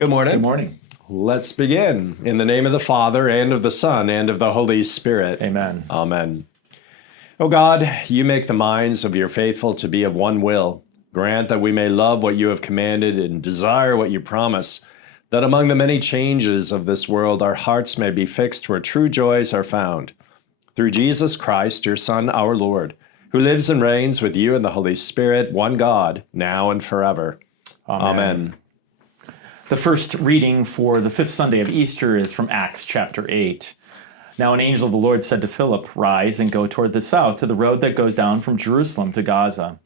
Good morning. Good morning. Let's begin. In the name of the Father, and of the Son, and of the Holy Spirit. Amen. Amen. O God, you make the minds of your faithful to be of one will. Grant that we may love what you have commanded and desire what you promise, that among the many changes of this world our hearts may be fixed where true joys are found. Through Jesus Christ, your Son, our Lord, who lives and reigns with you in the Holy Spirit, one God, now and forever. Amen. The first reading for the fifth Sunday of Easter is from Acts chapter 8. Now an angel of the Lord said to Philip, "Rise and go toward the south to the road that goes down from Jerusalem to Gaza.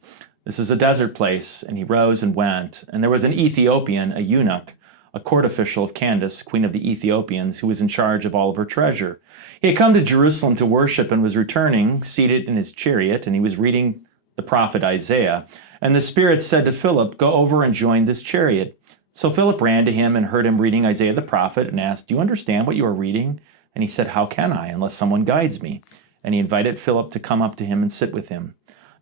This is a desert place." And he rose and went. And there was an Ethiopian, a eunuch, a court official of Candace, queen of the Ethiopians, who was in charge of all of her treasure. He had come to Jerusalem to worship and was returning, seated in his chariot, and he was reading the prophet Isaiah. And the Spirit said to Philip, "Go over and join this chariot." So Philip ran to him and heard him reading Isaiah the prophet and asked, "Do you understand what you are reading?" And he said, "How can I, unless someone guides me?" And he invited Philip to come up to him and sit with him.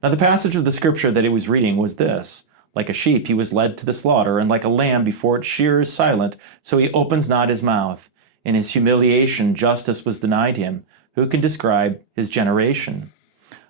Now the passage of the scripture that he was reading was this: "Like a sheep he was led to the slaughter, and like a lamb before its shearer is silent, so he opens not his mouth. In his humiliation justice was denied him. Who can describe his generation?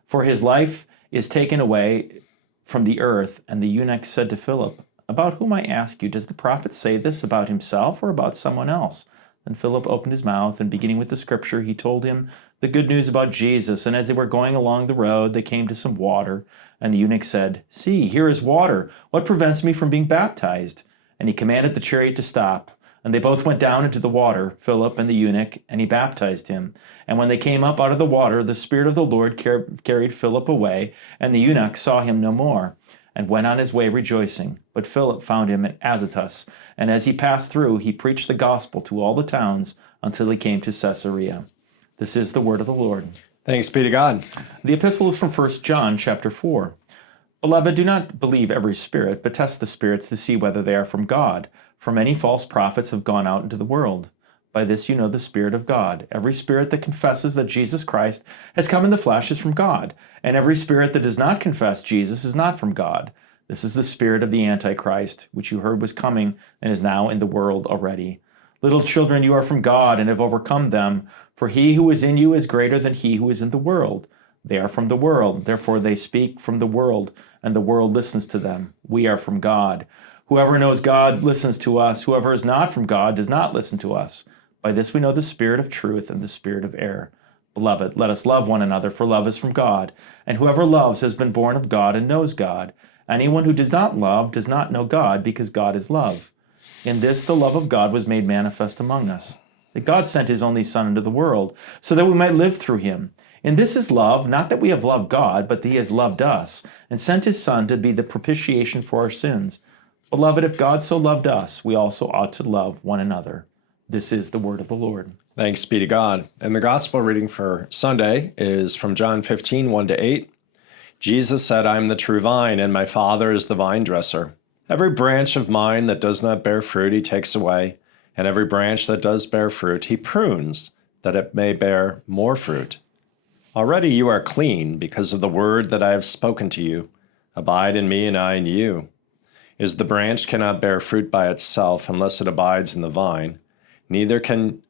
For his life is taken away from the earth." And the eunuch said to Philip, "About whom, I ask you, does the prophet say this, about himself or about someone else?" Then Philip opened his mouth, and beginning with the scripture, he told him the good news about Jesus. And as they were going along the road, they came to some water. And the eunuch said, "See, here is water. What prevents me from being baptized?" And he commanded the chariot to stop. And they both went down into the water, Philip and the eunuch, and he baptized him. And when they came up out of the water, the Spirit of the Lord carried Philip away, and the eunuch saw him no more, and went on his way rejoicing. But Philip found him at Azotus, and as he passed through, he preached the gospel to all the towns until he came to Caesarea. This is the word of the Lord. Thanks be to God. The epistle is from 1 John chapter 4. Beloved, do not believe every spirit, but test the spirits to see whether they are from God. For many false prophets have gone out into the world. By this you know the Spirit of God. Every spirit that confesses that Jesus Christ has come in the flesh is from God, and every spirit that does not confess Jesus is not from God. This is the spirit of the Antichrist, which you heard was coming and is now in the world already. Little children, you are from God and have overcome them, for he who is in you is greater than he who is in the world. They are from the world, therefore they speak from the world, and the world listens to them. We are from God. Whoever knows God listens to us. Whoever is not from God does not listen to us. By this we know the spirit of truth and the spirit of error. Beloved, let us love one another, for love is from God. And whoever loves has been born of God and knows God. Anyone who does not love does not know God, because God is love. In this the love of God was made manifest among us, that God sent his only Son into the world, so that we might live through him. And this is love, not that we have loved God, but that he has loved us, and sent his Son to be the propitiation for our sins. Beloved, if God so loved us, we also ought to love one another. This is the word of the Lord. Thanks be to God. And the gospel reading for Sunday is from John 15, 1-8. Jesus said, "I am the true vine, and my Father is the vine dresser. Every branch of mine that does not bear fruit, he takes away, and every branch that does bear fruit, he prunes, that it may bear more fruit. Already you are clean because of the word that I have spoken to you. Abide in me, and I in you. As the branch cannot bear fruit by itself unless it abides in the vine, neither can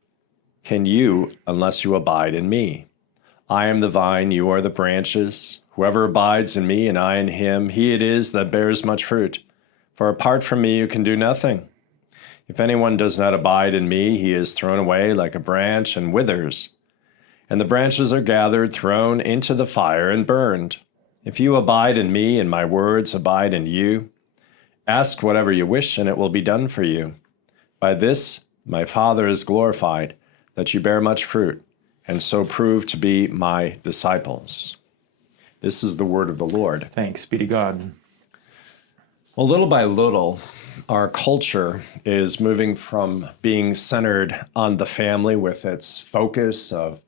you unless you abide in me. I am the vine, you are the branches. Whoever abides in me and I in him, he it is that bears much fruit. For apart from me you can do nothing. If anyone does not abide in me, he is thrown away like a branch and withers. And the branches are gathered, thrown into the fire, and burned. If you abide in me and my words abide in you, ask whatever you wish, and it will be done for you. By this my Father is glorified, that you bear much fruit, and so prove to be my disciples." This is the word of the Lord. Thanks be to God. Well, little by little, our culture is moving from being centered on the family with its focus of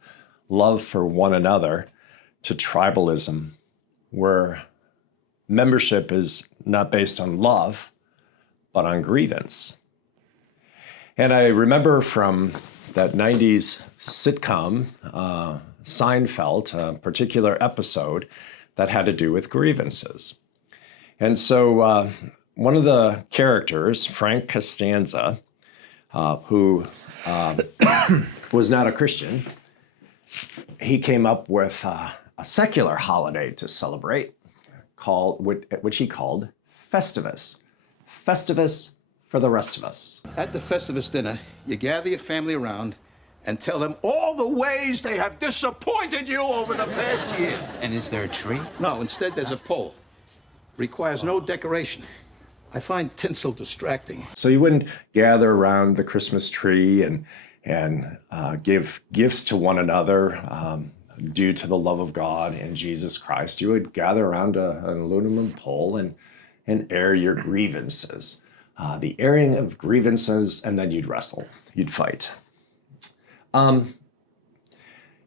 love for one another to tribalism, where membership is not based on love, but on grievance. And I remember from that 90s sitcom, Seinfeld, a particular episode that had to do with grievances. And so one of the characters, Frank Costanza, who was not a Christian, he came up with a secular holiday to celebrate, which he called Festivus. Festivus for the rest of us. At the Festivus dinner, you gather your family around and tell them all the ways they have disappointed you over the past year. And is there a tree? No, instead there's a pole. Requires no decoration. I find tinsel distracting. So you wouldn't gather around the Christmas tree and give gifts to one another due to the love of God and Jesus Christ. You would gather around an aluminum pole and air your grievances. The airing of grievances, and then you'd wrestle, you'd fight.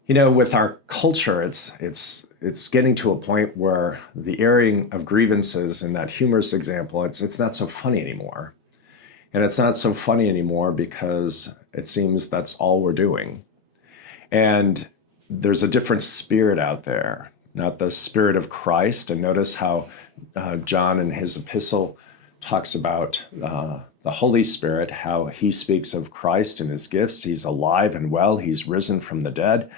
With our culture, it's getting to a point where the airing of grievances in that humorous example, it's not so funny anymore. And it's not so funny anymore because it seems that's all we're doing. And there's a different spirit out there, not the spirit of Christ. And notice how John in his epistle talks about the Holy Spirit, how he speaks of Christ and his gifts. He's alive and well. He's risen from the dead.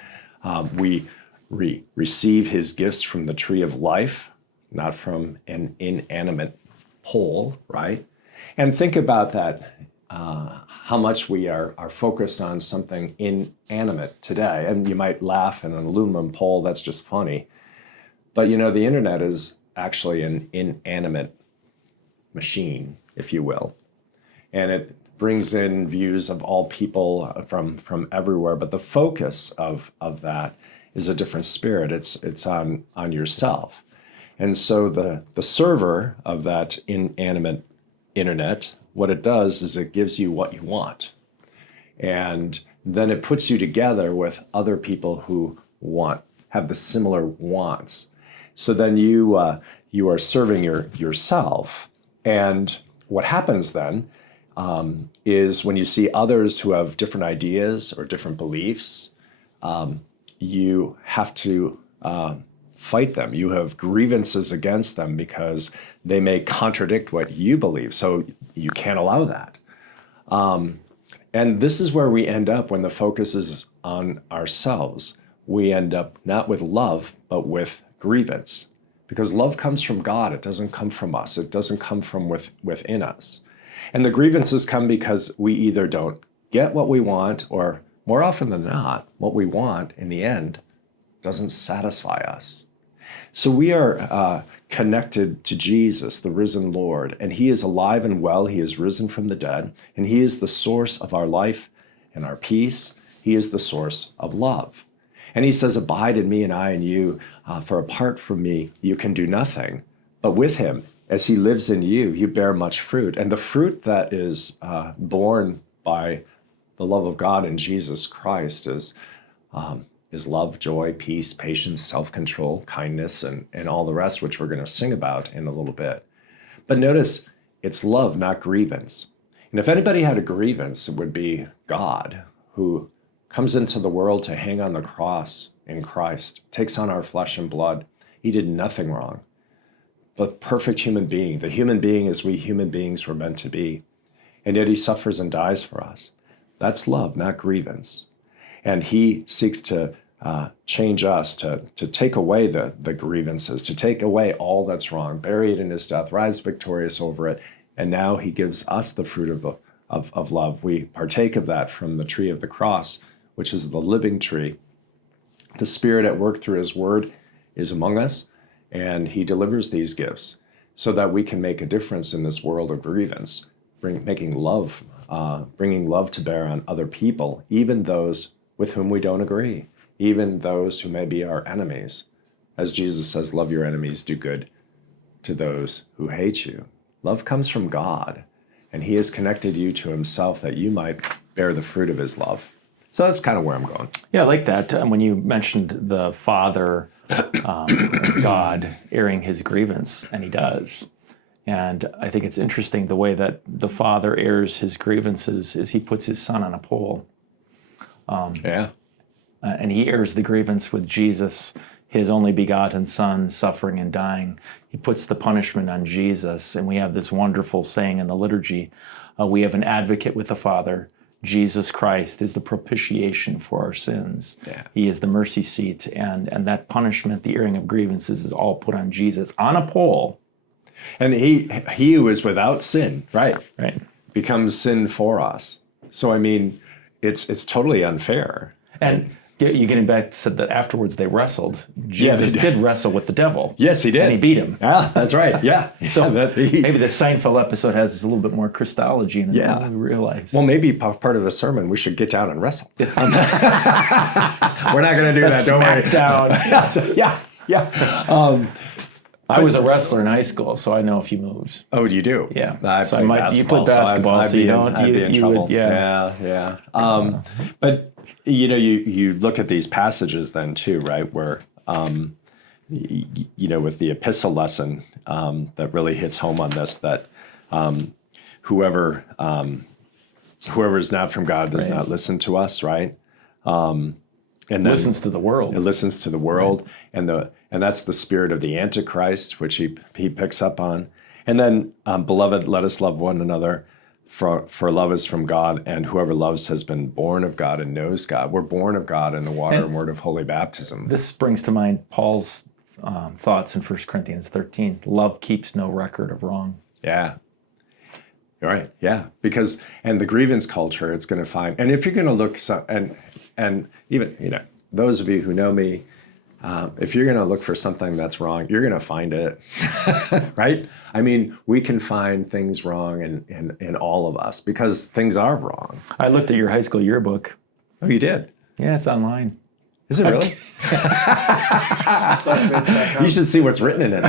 We receive his gifts from the tree of life, not from an inanimate pole, right? And think about that, how much we are focused on something inanimate today. And you might laugh at an aluminum pole, that's just funny. But the internet is actually an inanimate machine, if you will. And it brings in views of all people from everywhere. But the focus of that is a different spirit. It's on yourself. And so the server of that inanimate internet, what it does is it gives you what you want. And then it puts you together with other people who have the similar wants. So then you are serving yourself. And what happens then is when you see others who have different ideas or different beliefs, you have to fight them. You have grievances against them because they may contradict what you believe. So you can't allow that. And this is where we end up when the focus is on ourselves. We end up not with love, but with grievance. Because love comes from God. It doesn't come from us. It doesn't come from within us. And the grievances come because we either don't get what we want, or more often than not, what we want in the end doesn't satisfy us. So we are connected to Jesus, the risen Lord, and he is alive and well. He is risen from the dead, and he is the source of our life and our peace. He is the source of love. And he says, abide in me and I in you, for apart from me, you can do nothing. But with him, as he lives in you, you bear much fruit. And the fruit that is born by the love of God in Jesus Christ is love, joy, peace, patience, self-control, kindness, and all the rest, which we're going to sing about in a little bit. But notice, it's love, not grievance. And if anybody had a grievance, it would be God, who comes into the world to hang on the cross in Christ, takes on our flesh and blood. He did nothing wrong, but perfect human being, the human being as we human beings were meant to be. And yet he suffers and dies for us. That's love, not grievance. And he seeks to change us, to take away the grievances, to take away all that's wrong, bury it in his death, rise victorious over it. And now he gives us the fruit of love. We partake of that from the tree of the cross, which is the living tree. The Spirit at work through his word is among us, and he delivers these gifts so that we can make a difference in this world of grievance, bringing love to bear on other people, even those with whom we don't agree, even those who may be our enemies. As Jesus says, love your enemies, do good to those who hate you. Love comes from God, and he has connected you to himself that you might bear the fruit of his love. So that's kind of where I'm going. Yeah, I like that. When you mentioned the Father, God airing his grievance, and he does. And I think it's interesting the way that the Father airs his grievances is he puts his Son on a pole. And he airs the grievance with Jesus, his only begotten Son, suffering and dying. He puts the punishment on Jesus. And we have this wonderful saying in the liturgy, we have an advocate with the Father, Jesus Christ is the propitiation for our sins. Yeah. He is the mercy seat, and that punishment, the airing of grievances, is all put on Jesus on a pole. And he who is without sin, right, Right. becomes sin for us. So I mean, it's totally unfair. And you're getting back to that afterwards they wrestled. Jesus they did wrestle with the devil. Yes, he did. And he beat him. Yeah, that's right. Yeah. So Maybe maybe the Seinfeld episode has a little bit more Christology in it than we realize. Well, maybe part of the sermon, we should get down and wrestle. We're not going to do that, don't worry. Down. Yeah. I was a wrestler in high school, so I know a few moves. Oh, do you do? Yeah. I So played you basketball. played basketball, so you don't. I'd be in you trouble. would, yeah. Yeah. But you look at these passages then too, right? Where with the epistle lesson that really hits home on this, that whoever is not from God does not listen to us, right? And then Listens to the world. it listens to the world, and that's the spirit of the Antichrist, which he picks up on. And then, beloved, let us love one another, for love is from God, and whoever loves has been born of God and knows God. We're born of God in the water and word of holy baptism. This brings to mind Paul's thoughts in 1 Corinthians 13. Love keeps no record of wrong. Yeah. All right. Yeah. Because, and the grievance culture, it's going to find, and if you're going to look, and even, those of you who know me, if you're going to look for something that's wrong, you're going to find it, right? I mean, we can find things wrong in all of us because things are wrong. I looked at your high school yearbook. Oh, you did? Yeah, it's online. Is it really? You should see what's written in it.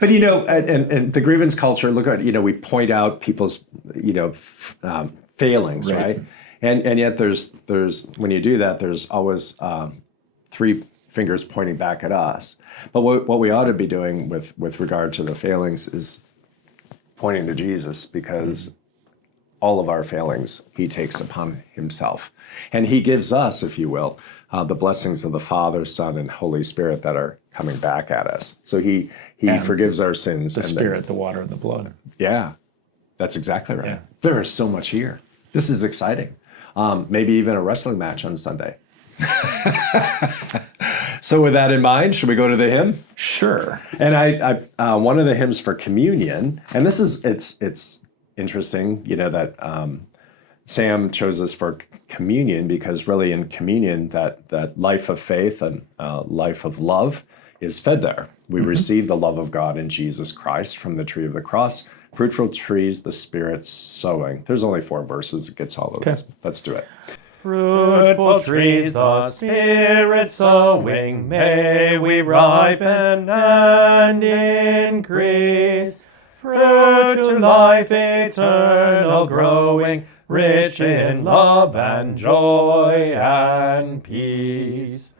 But and the grievance culture, look at, we point out people's, failings, right? And yet there's when you do that, there's always three fingers pointing back at us. But what we ought to be doing with regard to the failings is pointing to Jesus, because all of our failings he takes upon himself. And he gives us, if you will, the blessings of the Father, Son, and Holy Spirit that are coming back at us. So he forgives our sins. The Spirit, the water, and the blood. Yeah, that's exactly right. Yeah. There is so much here. This is exciting. Maybe even a wrestling match on Sunday. So with that in mind, should we go to the hymn? Sure. And I one of the hymns for communion, and this is, it's interesting, that Sam chose us for communion, because really in communion, that life of faith and life of love is fed there. We receive the love of God in Jesus Christ from the tree of the cross. Fruitful trees, the Spirit sowing. There's only 4 verses. It gets all of this. Let's do it. Fruitful trees, the Spirit sowing, may we ripen and increase. Fruit to life eternal growing, rich in love and joy and peace.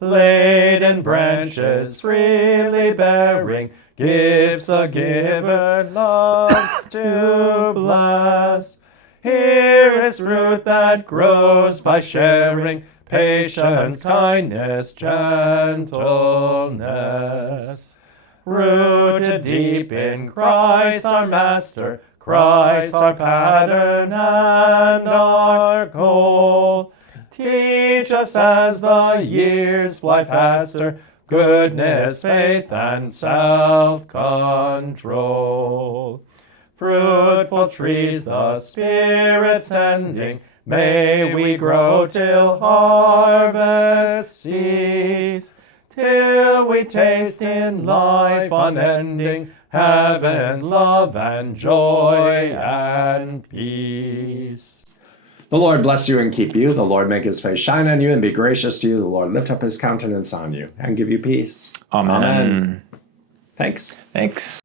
Laden branches freely bearing, gifts the giver loves to bless. Here is fruit that grows by sharing, patience, kindness, gentleness. Rooted deep in Christ our Master, Christ our pattern and our goal. Teach us as the years fly faster, goodness, faith, and self-control. Fruitful trees the Spirit sending, may we grow till harvest cease, till we taste in life unending heaven's love and joy and peace. The Lord bless you and keep you. The Lord make his face shine on you and be gracious to you. The Lord lift up his countenance on you and give you peace. Amen. Thanks. Thanks.